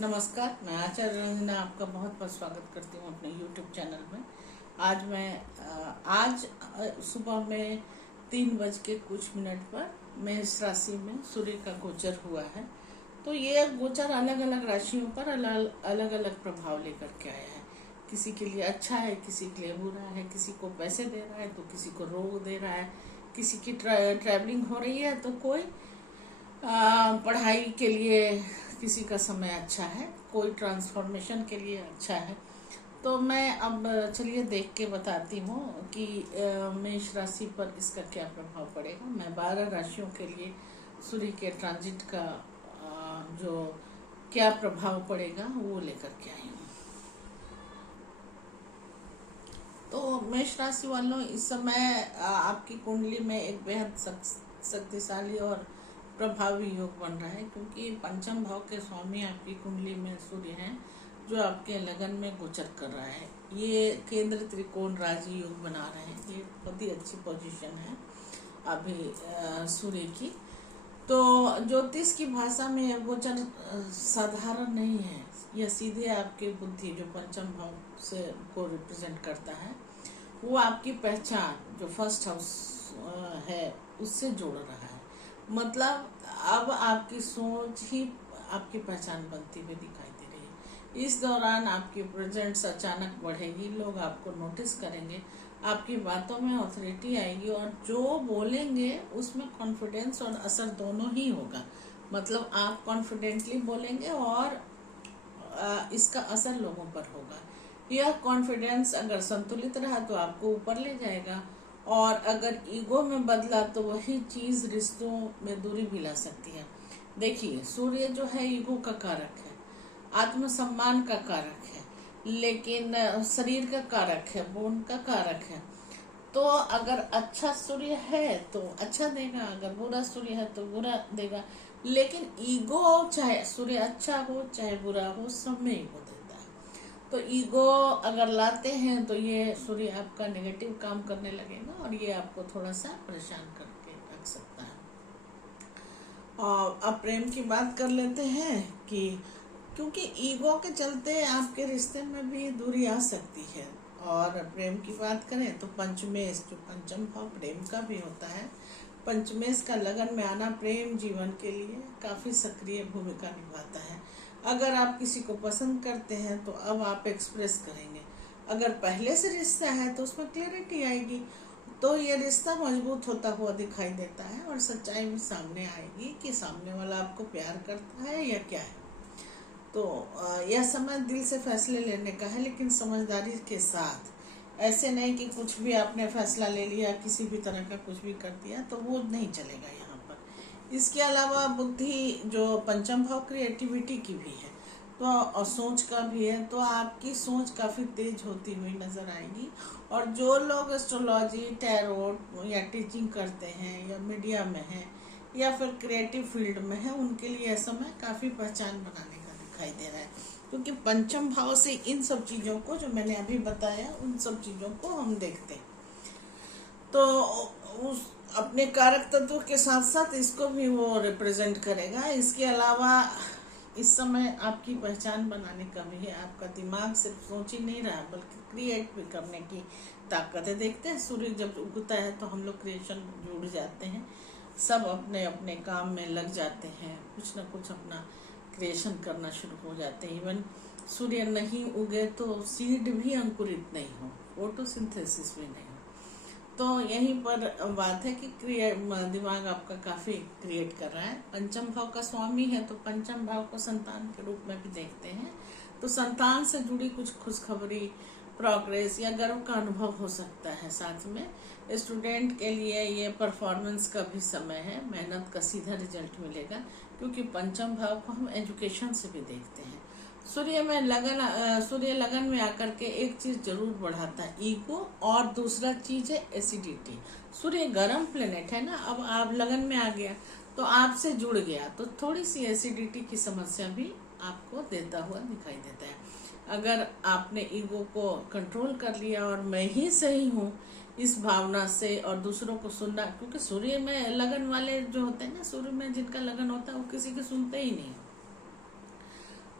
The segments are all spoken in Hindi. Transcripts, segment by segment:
नमस्कार, मैं आचार्य रंजना आपका बहुत बहुत स्वागत करती हूँ अपने YouTube चैनल में। आज सुबह में 3:00 पर मेष राशि में सूर्य का गोचर हुआ है। तो ये गोचर अलग अलग राशियों पर अलग अलग प्रभाव लेकर के आया है। किसी के लिए अच्छा है, किसी के लिए बुरा है, किसी को पैसे दे रहा है तो किसी को रोग दे रहा है, किसी की ट्रैवलिंग हो रही है तो कोई पढ़ाई के लिए किसी का समय अच्छा है, कोई ट्रांसफॉर्मेशन के लिए अच्छा है। तो मैं अब चलिए देख के बताती हूँ कि मेष राशि पर इसका क्या प्रभाव पड़ेगा। मैं 12 राशियों के लिए सूर्य के ट्रांजिट का जो क्या प्रभाव पड़ेगा वो लेकर के आई हूँ। तो मेष राशि वालों, इस समय आपकी कुंडली में एक बेहद शक्तिशाली और प्रभावी योग बन रहा है, क्योंकि पंचम भाव के स्वामी आपकी कुंडली में सूर्य हैं, जो आपके लगन में गोचर कर रहा है। ये केंद्र त्रिकोण राज योग बना रहे हैं। ये बहुत ही अच्छी पोजीशन है अभी सूर्य की। तो ज्योतिष की भाषा में यह गोचर साधारण नहीं है। यह सीधे आपके बुद्धि जो पंचम भाव से को रिप्रेजेंट करता है, वो आपकी पहचान जो फर्स्ट हाउस है उससे जोड़ रहा है। मतलब अब आपकी सोच ही आपकी पहचान बनती हुई दिखाई दे रही है। इस दौरान आपकी प्रेजेंस अचानक बढ़ेगी, लोग आपको नोटिस करेंगे, आपकी बातों में ऑथोरिटी आएगी और जो बोलेंगे उसमें कॉन्फिडेंस और असर दोनों ही होगा। मतलब आप कॉन्फिडेंटली बोलेंगे और इसका असर लोगों पर होगा। यह कॉन्फिडेंस अगर संतुलित रहा तो आपको ऊपर ले जाएगा, और अगर ईगो में बदला तो वही चीज रिश्तों में दूरी भी ला सकती है। देखिए, सूर्य जो है ईगो का कारक है, आत्मसम्मान का कारक है, लेकिन शरीर का कारक है, बोन का कारक है। तो अगर अच्छा सूर्य है तो अच्छा देगा, अगर बुरा सूर्य है तो बुरा देगा। लेकिन ईगो, चाहे सूर्य अच्छा हो चाहे बुरा हो, सब में ईगो देता है। तो ईगो अगर लाते हैं तो ये सूर्य आपका नेगेटिव काम करने लगेगा और ये आपको थोड़ा सा परेशान करके रख सकता है। और अब प्रेम की बात कर लेते हैं कि क्योंकि ईगो के चलते आपके रिश्ते में भी दूरी आ सकती है। और प्रेम की बात करें तो पंचमेश, जो पंचम भाव प्रेम का भी होता है, पंचमेश का लगन में आना प्रेम जीवन के लिए काफ़ी सक्रिय भूमिका निभाता है। अगर आप किसी को पसंद करते हैं तो अब आप एक्सप्रेस करेंगे। अगर पहले से रिश्ता है तो उसमें क्लैरिटी आएगी, तो ये रिश्ता मजबूत होता हुआ दिखाई देता है और सच्चाई भी सामने आएगी कि सामने वाला आपको प्यार करता है या क्या है। तो यह समय दिल से फैसले लेने का है, लेकिन समझदारी के साथ। ऐसे नहीं कि कुछ भी आपने फैसला ले लिया, किसी भी तरह का कुछ भी कर दिया, तो वो नहीं चलेगा यहाँ पर। इसके अलावा बुद्धि जो पंचम भाव क्रिएटिविटी की भी है, तो और सोच का भी है, तो आपकी सोच काफ़ी तेज होती हुई नज़र आएगी। और जो लोग एस्ट्रोलॉजी, टैरोट या टीचिंग करते हैं या मीडिया में हैं या फिर क्रिएटिव फील्ड में है, उनके लिए यह समय काफ़ी पहचान बनाने का दिखाई दे रहा है, क्योंकि पंचम भाव से इन सब चीज़ों को जो मैंने अभी बताया, उन सब चीज़ों को हम देखते हैं। तो उस अपने कारक तत्व के साथ साथ इसको भी वो रिप्रेजेंट करेगा। इसके अलावा इस समय आपकी पहचान बनाने का भी है। आपका दिमाग सिर्फ सोच ही नहीं रहा, बल्कि क्रिएट भी करने की ताकत है। देखते हैं, सूर्य जब उगता है तो हम लोग क्रिएशन जुड़ जाते हैं, सब अपने अपने काम में लग जाते हैं, कुछ ना कुछ अपना क्रिएशन करना शुरू हो जाते हैं। इवन सूर्य नहीं उगे तो सीड भी अंकुरित नहीं हो, फोटोसिंथेसिस भी नहीं हो। तो यहीं पर बात है कि दिमाग आपका काफ़ी क्रिएट कर रहा है। पंचम भाव का स्वामी है, तो पंचम भाव को संतान के रूप में भी देखते हैं। तो संतान से जुड़ी कुछ खुशखबरी, प्रोग्रेस या गर्व का अनुभव हो सकता है। साथ में स्टूडेंट के लिए ये परफॉर्मेंस का भी समय है, मेहनत का सीधा रिजल्ट मिलेगा, क्योंकि पंचम भाव को हम एजुकेशन से भी देखते हैं। सूर्य लगन में आकर के एक चीज जरूर बढ़ाता है, ईगो, और दूसरा चीज है एसिडिटी। सूर्य गर्म प्लेनेट है ना, अब आप लगन में आ गया तो आपसे जुड़ गया, तो थोड़ी सी एसिडिटी की समस्या भी आपको देता हुआ दिखाई देता है। अगर आपने ईगो को कंट्रोल कर लिया और मैं ही सही हूँ इस भावना से, और दूसरों को सुनना, क्योंकि सूर्य में लगन वाले जो होते हैं ना, सूर्य में जिनका लगन होता है वो किसी के सुनते ही नहीं।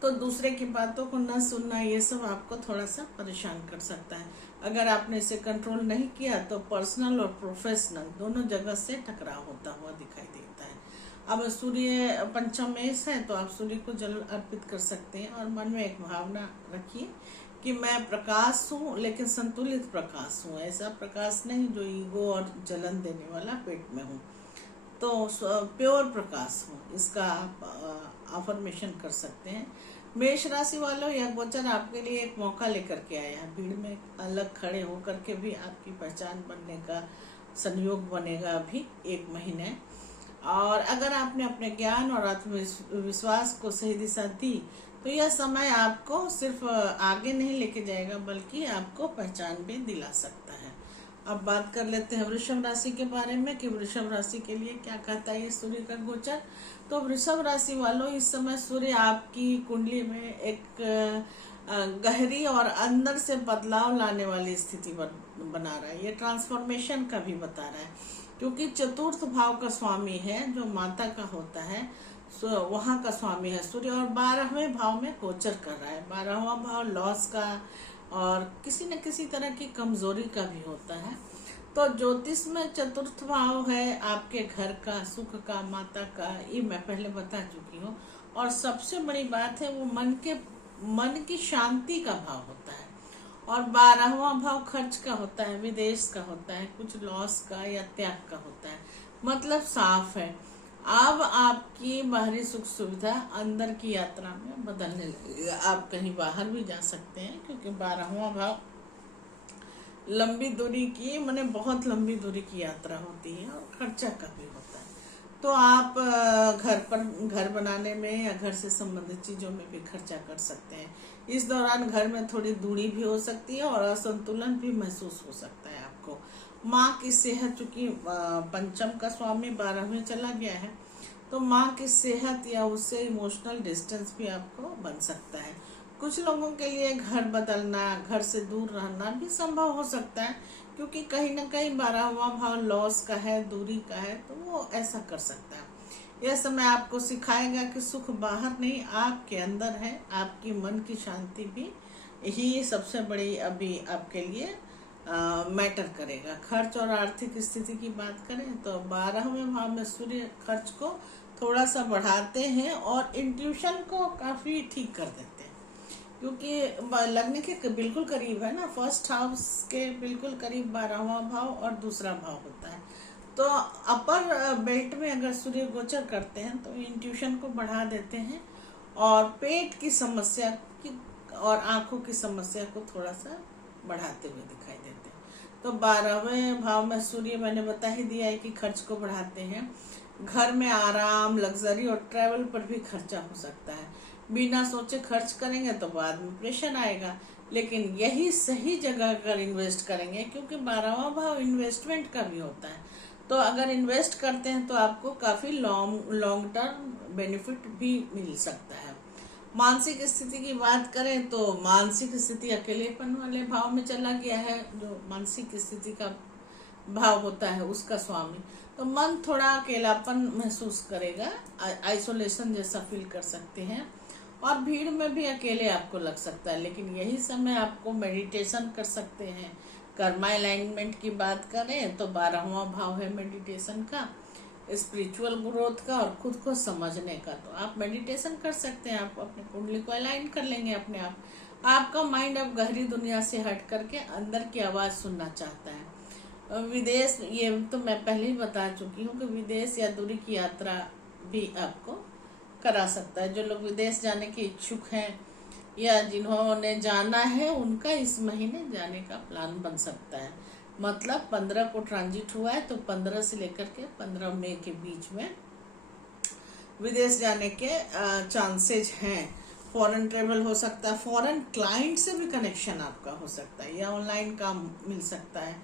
तो दूसरे की बातों को न सुनना, ये सब आपको थोड़ा सा परेशान कर सकता है। अगर आपने इसे कंट्रोल नहीं किया तो पर्सनल और प्रोफेशनल दोनों जगह से टकराव होता हुआ दिखाई देता है। अब सूर्य पंचम मेष है, तो आप सूर्य को जल अर्पित कर सकते हैं और मन में एक भावना रखिए कि मैं प्रकाश हूँ, लेकिन संतुलित प्रकाश हूँ। ऐसा प्रकाश नहीं जो ईगो और जलन देने वाला पेट में हूँ। तो प्योर प्रकाश हो, इसका आप अफर्मेशन कर सकते हैं। मेष राशि वालों, यह गोचर आपके लिए एक मौका लेकर के आया है। भीड़ में अलग खड़े होकर के भी आपकी पहचान बनने का संयोग बनेगा अभी 1 महीने। और अगर आपने अपने ज्ञान और आत्मविश्वास को सही दिशा दी तो यह समय आपको सिर्फ आगे नहीं लेके जाएगा, बल्कि आपको पहचान भी दिला सकता है। अब बात कर लेते हैं वृषभ राशि के बारे में कि वृषभ राशि के लिए क्या कहता है ये सूर्य का गोचर। तो वृषभ राशि वालों, इस समय सूर्य आपकी कुंडली में एक गहरी और अंदर से बदलाव लाने वाली स्थिति बना रहा है। ये ट्रांसफॉर्मेशन का भी बता रहा है, क्योंकि चतुर्थ भाव का स्वामी है जो माता का होता है, वहाँ का स्वामी है सूर्य, और 12वें भाव में गोचर कर रहा है। 12वां भाव लॉस का और किसी न किसी तरह की कमजोरी का भी होता है। तो ज्योतिष में चतुर्थ भाव है आपके घर का, सुख का, माता का, ये मैं पहले बता चुकी हूँ। और सबसे बड़ी बात है वो मन की शांति का भाव होता है। और 12वां भाव खर्च का होता है, विदेश का होता है, कुछ लॉस का या त्याग का होता है। मतलब साफ है, अब आपकी बाहरी सुख सुविधा अंदर की यात्रा में बदलने लगेगा। आप कहीं बाहर भी जा सकते हैं, क्योंकि 12वां भाव लंबी दूरी की, माने बहुत लंबी दूरी की यात्रा होती है और खर्चा का भी होता है। तो आप घर बनाने में या घर से संबंधित चीज़ों में भी खर्चा कर सकते हैं। इस दौरान घर में थोड़ी दूरी भी हो सकती है और असंतुलन भी महसूस हो सकता है आपको। माँ की सेहत, चूंकि पंचम का स्वामी 12वें चला गया है, तो माँ की सेहत या उससे इमोशनल डिस्टेंस भी आपको बन सकता है। कुछ लोगों के लिए घर बदलना, घर से दूर रहना भी संभव हो सकता है, क्योंकि कहीं ना कहीं 12वां भाव लॉस का है, दूरी का है, तो वो ऐसा कर सकता है। यह समय आपको सिखाएगा कि सुख बाहर नहीं, आपके अंदर है। आपकी मन की शांति भी ही सबसे बड़ी अभी आपके लिए मैटर करेगा। खर्च और आर्थिक स्थिति की बात करें तो 12वें भाव में सूर्य खर्च को थोड़ा सा बढ़ाते हैं और इंट्यूशन को काफ़ी ठीक कर देते हैं, क्योंकि लगने के बिल्कुल करीब है ना, फर्स्ट हाउस के बिल्कुल करीब 12वां भाव और दूसरा भाव होता है। तो अपर बेल्ट में अगर सूर्य गोचर करते हैं तो इंट्यूशन को बढ़ा देते हैं और पेट की समस्या की और आंखों की समस्या को थोड़ा सा बढ़ाते हुए दिखाई देते हैं। तो 12वें भाव में सूर्य, मैंने बता ही दिया है कि खर्च को बढ़ाते हैं। घर में आराम, लग्जरी और ट्रैवल पर भी खर्चा हो सकता है। बिना सोचे खर्च करेंगे तो बाद में प्रेशर आएगा, लेकिन यही सही जगह अगर इन्वेस्ट करेंगे, क्योंकि 12वां भाव इन्वेस्टमेंट का भी होता है, तो अगर इन्वेस्ट करते हैं तो आपको काफ़ी लॉन्ग टर्म बेनिफिट भी मिल सकता है। मानसिक स्थिति की बात करें तो मानसिक स्थिति अकेलेपन वाले भाव में चला गया है, जो मानसिक स्थिति का भाव होता है उसका स्वामी। तो मन थोड़ा अकेलापन महसूस करेगा, आइसोलेशन जैसा फील कर सकते हैं, और भीड़ में भी अकेले आपको लग सकता है। लेकिन यही समय आपको मेडिटेशन कर सकते हैं। कर्मा अलाइनमेंट की बात करें तो 12वां भाव है मेडिटेशन का, स्पिरिचुअल ग्रोथ का और खुद को समझने का। तो आप मेडिटेशन कर सकते हैं, आप अपने कुंडली को अलाइन कर लेंगे अपने आप। आपका माइंड अब गहरी दुनिया से हट करके अंदर की आवाज़ सुनना चाहता है। विदेश, ये तो मैं पहले ही बता चुकी हूँ कि विदेश या दूरी की यात्रा भी आपको करा सकता है। जो लोग विदेश जाने के इच्छुक हैं या जिन्होंने जाना है, उनका इस महीने जाने का प्लान बन सकता है। मतलब 15 को ट्रांजिट हुआ है, तो 15 से लेकर के 15 मई के बीच में विदेश जाने के चांसेज हैं। फॉरेन ट्रेवल हो सकता है, फॉरेन क्लाइंट से भी कनेक्शन आपका हो सकता है, या ऑनलाइन काम मिल सकता है।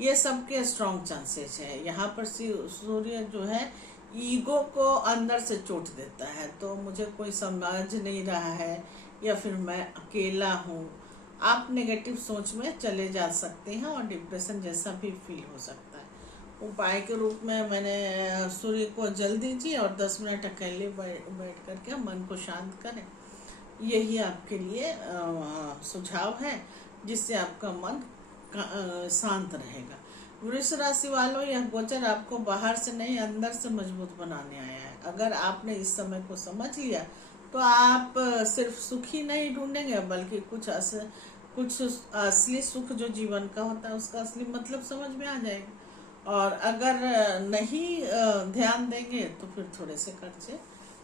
ये सब के स्ट्रॉन्ग चांसेस है। यहाँ पर सूर्य जो है ईगो को अंदर से चोट देता है, तो मुझे कोई समझ नहीं रहा है या फिर मैं अकेला हूँ, आप नेगेटिव सोच में चले जा सकते हैं और डिप्रेशन जैसा भी फील हो सकता है। उपाय के रूप में मैंने सूर्य को जल दीजिए और 10 मिनट अकेले बैठ करके मन को शांत करें। यही आपके लिए सुझाव है, जिससे आपका मन शांत रहेगा। वृष राशि वालों, यह गोचर आपको बाहर से नहीं अंदर से मजबूत बनाने आया है। अगर आपने इस समय को समझ लिया तो आप सिर्फ सुख ही नहीं ढूंढेंगे, बल्कि कुछ असली सुख जो जीवन का होता है उसका असली मतलब समझ में आ जाएगा। और अगर नहीं ध्यान देंगे तो फिर थोड़े से खर्चे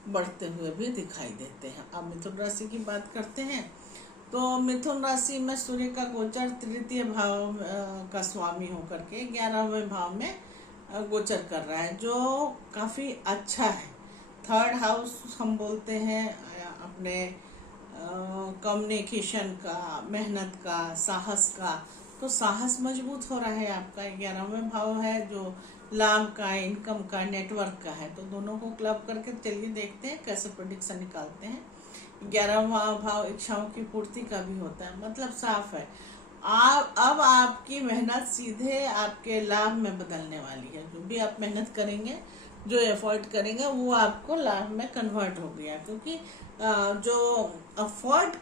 बढ़ते हुए भी दिखाई देते हैं। अब मिथुन राशि की बात करते हैं। तो मिथुन राशि में सूर्य का गोचर तृतीय भाव का स्वामी होकर के 11वें भाव में गोचर कर रहा है, जो काफ़ी अच्छा है। थर्ड हाउस हम बोलते हैं अपने कम्युनिकेशन का, मेहनत का, साहस का। तो साहस मजबूत हो रहा है आपका। 11वें भाव है जो लाभ का, इनकम का, नेटवर्क का है। तो दोनों को क्लब करके चलिए देखते हैं कैसे प्रेडिक्शन निकालते हैं। 11वां भाव इच्छाओं की पूर्ति का भी होता है, मतलब साफ है आप अब आपकी मेहनत सीधे आपके लाभ में बदलने वाली है। जो भी आप मेहनत करेंगे, जो एफर्ट करेंगे, वो आपको लाभ में कन्वर्ट हो गया, क्योंकि जो एफर्ट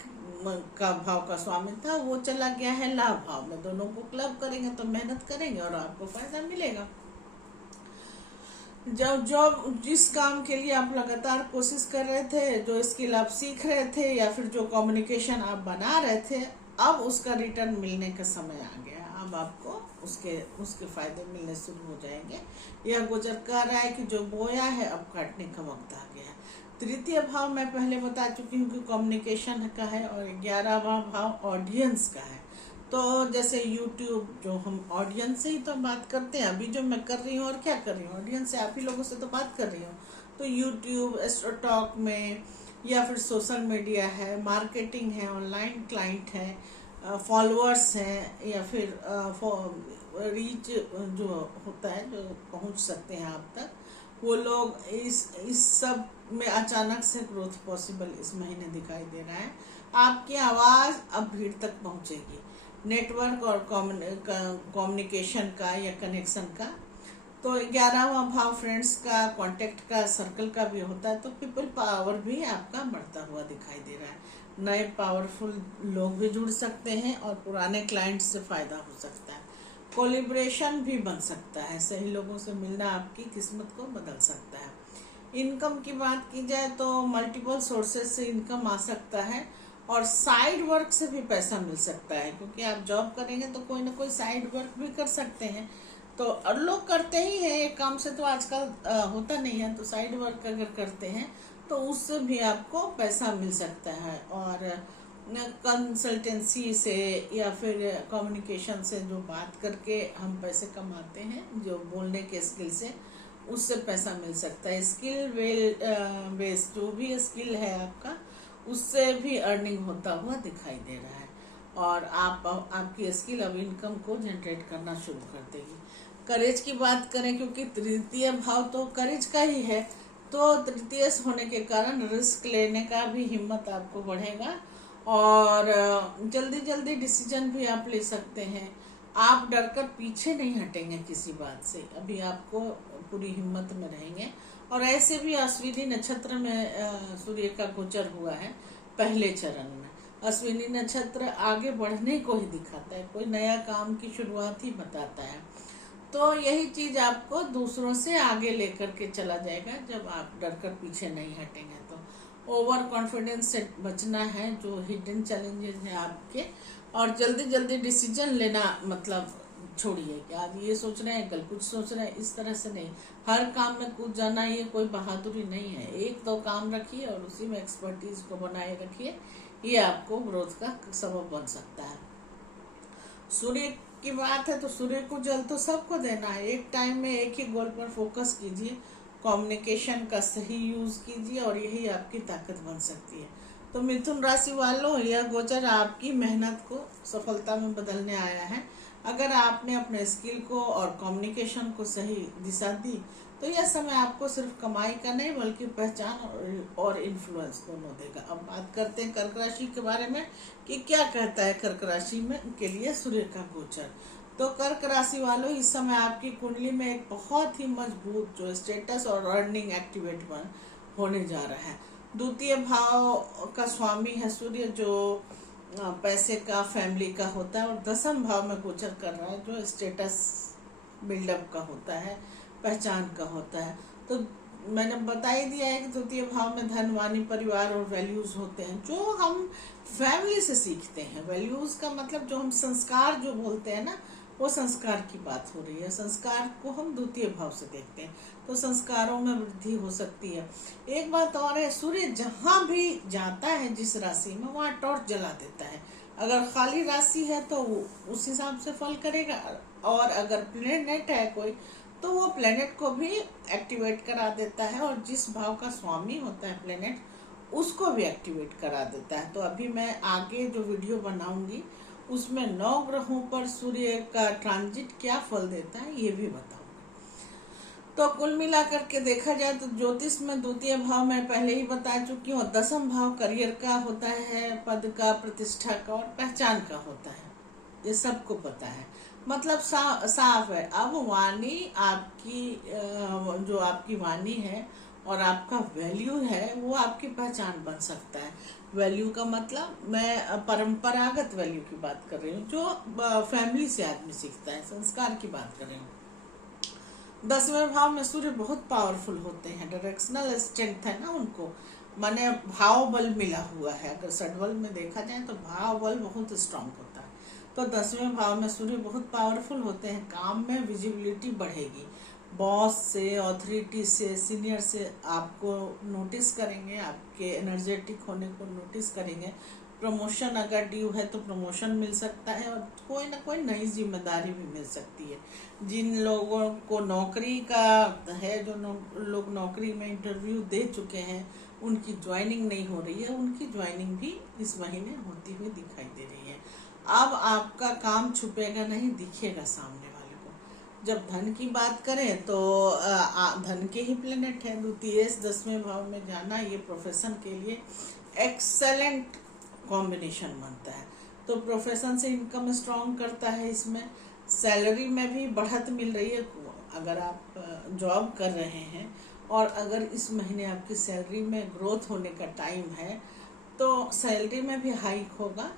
का भाव का स्वामी था वो चला गया है लाभ भाव में। दोनों को क्लब करेंगे तो मेहनत करेंगे और आपको फायदा मिलेगा। जब जिस काम के लिए आप लगातार कोशिश कर रहे थे, जो स्किल आप सीख रहे थे, या फिर जो कम्युनिकेशन आप बना रहे थे, अब उसका रिटर्न मिलने का समय आ गया। अब आपको उसके फायदे मिलने शुरू हो जाएंगे। यह गोचर कह रहा है कि जो बोया है अब काटने का वक्त आ गया है। तृतीय भाव मैं पहले बता चुकी हूँ कि कम्युनिकेशन का है, और 11वां भाव ऑडियंस का है। तो जैसे यूट्यूब, जो हम ऑडियंस से ही तो बात करते हैं, अभी जो मैं कर रही हूँ और क्या कर रही हूँ, ऑडियंस से, आप ही लोगों से तो बात कर रही हूँ। तो यूट्यूब, एस्ट्रोटॉक में, या फिर सोशल मीडिया है, मार्केटिंग है, ऑनलाइन क्लाइंट है, फॉलोअर्स हैं, या फिर रीच जो होता है, जो पहुंच सकते हैं आप तक, वो लोग, इस सब में अचानक से ग्रोथ पॉसिबल इस महीने दिखाई दे रहा है। आपकी आवाज़ अब भीड़ तक पहुंचेगी। नेटवर्क और कम्युनिकेशन का या कनेक्शन का। तो 11वां भाव फ्रेंड्स का, कांटेक्ट का, सर्कल का भी होता है। तो पीपल पावर भी आपका बढ़ता हुआ दिखाई दे रहा है। नए पावरफुल लोग भी जुड़ सकते हैं और पुराने क्लाइंट से फ़ायदा हो सकता है। कोलिब्रेशन भी बन सकता है, सही लोगों से मिलना आपकी किस्मत को बदल सकता है। इनकम की बात की जाए तो मल्टीपल सोर्सेज से इनकम आ सकता है, और साइड वर्क से भी पैसा मिल सकता है, क्योंकि आप जॉब करेंगे तो कोई ना कोई साइड वर्क भी कर सकते हैं। तो और लोग करते ही हैं, एक काम से तो आजकल होता नहीं है। तो साइड वर्क अगर करते हैं तो उससे भी आपको पैसा मिल सकता है। और कंसल्टेंसी से या फिर कम्युनिकेशन से जो बात करके हम पैसे कमाते हैं, जो बोलने के स्किल से, उससे पैसा मिल सकता है। स्किल बेस्ड जो भी स्किल है आपका, उससे भी अर्निंग होता हुआ दिखाई दे रहा है। और आपकी स्किल अब इनकम को जनरेट करना शुरू कर देगी। करेज की बात करें, क्योंकि तृतीय भाव तो करेज का ही है, तो तृतीय होने के कारण रिस्क लेने का भी हिम्मत आपको बढ़ेगा, और जल्दी जल्दी डिसीजन भी आप ले सकते हैं। आप डरकर पीछे नहीं हटेंगे किसी बात से, अभी आपको पूरी हिम्मत में रहेंगे। और ऐसे भी अश्विनी नक्षत्र में सूर्य का गोचर हुआ है पहले चरण में। अश्विनी नक्षत्र आगे बढ़ने को ही दिखाता है, कोई नया काम की शुरुआत ही बताता है। तो यही चीज आपको दूसरों से आगे लेकर के चला जाएगा जब आप डरकर पीछे नहीं हटेंगे। तो ओवर कॉन्फिडेंस से बचना है, जो हिडन चैलेंजेस हैं आपके, और जल्दी जल्दी डिसीजन लेना मतलब छोड़िए कि आज ये सोच रहे हैं, कल कुछ सोच रहे हैं, इस तरह से नहीं। हर काम में कूद जाना ये कोई बहादुरी नहीं है। एक दो काम रखिए और उसी में एक्सपर्टीज को बनाए रखिए, ये आपको ग्रोथ का सबब बन सकता है। सूर्य की बात है तो सूर्य को जल तो सबको देना है। एक टाइम में एक ही गोल पर फोकस कीजिए, कम्युनिकेशन का सही यूज कीजिए, और यही आपकी ताकत बन सकती है। तो मिथुन राशि वालों, यह गोचर आपकी मेहनत को सफलता में बदलने आया है। अगर आपने अपने स्किल को और कम्युनिकेशन को सही दिशा दी तो यह समय आपको सिर्फ कमाई का नहीं बल्कि पहचान और इन्फ्लुएंस दोनों देगा। अब बात करते हैं कर्क राशि के बारे में कि क्या कहता है कर्क राशि में के लिए सूर्य का गोचर। तो कर्क राशि वालों, इस समय आपकी कुंडली में एक बहुत ही मजबूत जो स्टेटस और अर्निंग एक्टिवेट होने जा रहा है। द्वितीय भाव का स्वामी है सूर्य, जो पैसे का, फैमिली का होता है, और दसम भाव में गोचर कर रहा है जो स्टेटस बिल्डअप का होता है, पहचान का होता है। तो मैंने बता ही दिया है कि द्वितीय भाव में धन, वाणी, परिवार और वैल्यूज होते हैं, जो हम फैमिली से सीखते हैं। वैल्यूज का मतलब जो हम संस्कार जो बोलते हैं ना, वो संस्कार की बात हो रही है। संस्कार को हम द्वितीय भाव से देखते हैं, तो संस्कारों में वृद्धि हो सकती है। एक बात और है, सूर्य जहाँ भी जाता है जिस राशि में, वहाँ टॉर्च जला देता है। अगर खाली राशि है तो वो उस हिसाब से फल करेगा, और अगर प्लेनेट है कोई तो वो प्लेनेट को भी एक्टिवेट करा देता है, और जिस भाव का स्वामी होता है प्लेनेट, उसको भी एक्टिवेट करा देता है। तो अभी मैं आगे जो वीडियो बनाऊंगी उसमें 9 ग्रहों पर सूर्य का ट्रांजिट क्या फल देता है ये भी बताऊंगी। तो कुल मिलाकर के देखा जाए तो ज्योतिष में द्वितीय भाव मैं पहले ही बता चुकी हूँ। दसम भाव करियर का होता है, पद का, प्रतिष्ठा का और पहचान का होता है, ये सबको पता है। मतलब साफ है। अब वाणी आपकी, जो आपकी वाणी है और आपका वैल्यू है, वो आपकी पहचान बन सकता है। वैल्यू का मतलब मैं परंपरागत वैल्यू की बात कर रही हूँ, जो फैमिली से आदमी सीखता है, संस्कार की बात कर रही हूँ। 10वें भाव में सूर्य बहुत पावरफुल होते हैं, डायरेक्शनल स्ट्रेंथ है ना उनको, माने भाव बल मिला हुआ है। अगर षडबल में देखा जाए तो भाव बल बहुत स्ट्रांग होता है। तो 10वें भाव में सूर्य बहुत पावरफुल होते हैं। काम में विजिबिलिटी बढ़ेगी, बॉस से, अथॉरिटी से, सीनियर से आपको नोटिस करेंगे, आपके एनर्जेटिक होने को नोटिस करेंगे। प्रमोशन अगर ड्यू है तो प्रमोशन मिल सकता है, और कोई ना कोई नई जिम्मेदारी भी मिल सकती है। जिन लोगों को नौकरी का है, जो लोग नौकरी में इंटरव्यू दे चुके हैं, उनकी ज्वाइनिंग नहीं हो रही है, उनकी ज्वाइनिंग भी इस महीने होती हुई दिखाई दे रही है। अब आपका काम छुपेगा नहीं, दिखेगा सामने वाले को। जब धन की बात करें तो धन के ही प्लेनेट है द्वितीय 10वें भाव में जाना, ये प्रोफेशन के लिए एक्सेलेंट कॉम्बिनेशन बनता है। तो प्रोफेशन से इनकम स्ट्रॉन्ग करता है। इसमें सैलरी में भी बढ़त मिल रही है। अगर आप जॉब कर रहे हैं और अगर इस महीने आपकी सैलरी में ग्रोथ होने का टाइम है, तो सैलरी में भी हाइक होगा,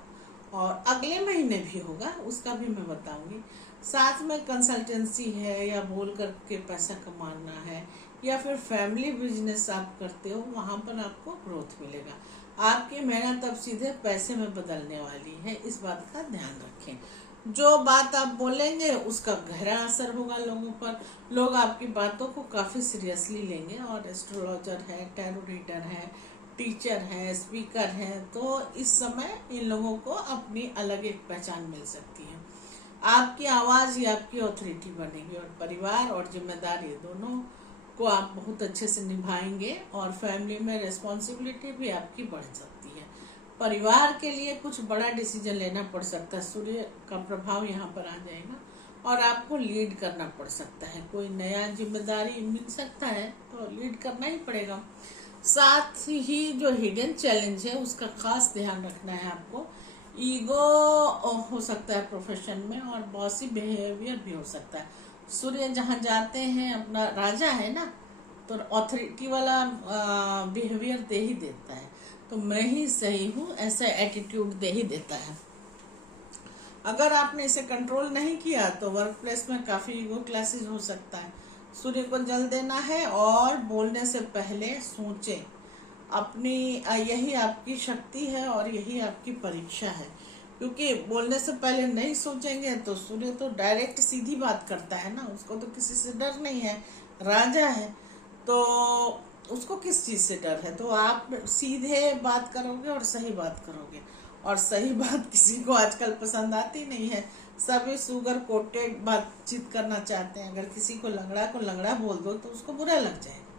और अगले महीने भी होगा, उसका भी मैं बताऊंगी। साथ में कंसल्टेंसी है, या बोल करके पैसा कमाना है, या फिर फैमिली बिजनेस आप करते हो, वहाँ पर आपको ग्रोथ मिलेगा। आपकी मेहनत अब सीधे पैसे में बदलने वाली है, इस बात का ध्यान रखें। जो बात आप बोलेंगे उसका गहरा असर होगा लोगों पर। लोग आपकी बातों को काफ़ी सीरियसली लेंगे, और एस्ट्रोलॉजर है, टैरो रीडर है, टीचर है, स्पीकर है, तो इस समय इन लोगों को अपनी अलग एक पहचान मिल सकती है। आपकी आवाज़ ही आपकी ऑथोरिटी बनेगी, और परिवार और जिम्मेदारी दोनों को आप बहुत अच्छे से निभाएंगे, और फैमिली में रिस्पॉन्सिबिलिटी भी आपकी बढ़ सकती है। परिवार के लिए कुछ बड़ा डिसीजन लेना पड़ सकता है, सूर्य का प्रभाव यहाँ पर आ जाएगा, और आपको लीड करना पड़ सकता है। कोई नया जिम्मेदारी मिल सकता है तो लीड करना ही पड़ेगा। साथ ही जो हिडन चैलेंज है उसका खास ध्यान रखना है आपको। ईगो हो सकता है प्रोफेशन में, और बॉसी बिहेवियर भी हो सकता है। सूर्य जहाँ जाते हैं, अपना राजा है ना, तो अथॉरिटी वाला बिहेवियर दे ही देता है। तो मैं ही सही हूँ ऐसा एटीट्यूड दे ही देता है। अगर आपने इसे कंट्रोल नहीं किया तो वर्क प्लेस में काफ़ी ईगो क्लासेस हो सकता है। सूर्य को जल देना है, और बोलने से पहले सोचें। अपनी यही आपकी शक्ति है, और यही आपकी परीक्षा है। क्योंकि बोलने से पहले नहीं सोचेंगे तो सूर्य तो डायरेक्ट सीधी बात करता है ना, उसको तो किसी से डर नहीं है, राजा है, तो उसको किस चीज़ से डर है। तो आप सीधे बात करोगे और सही बात करोगे, और सही बात किसी को आजकल पसंद आती नहीं है। सभी सुगर कोटेड बातचीत करना चाहते हैं। अगर किसी को लंगड़ा बोल दो तो उसको बुरा लग जाएगा।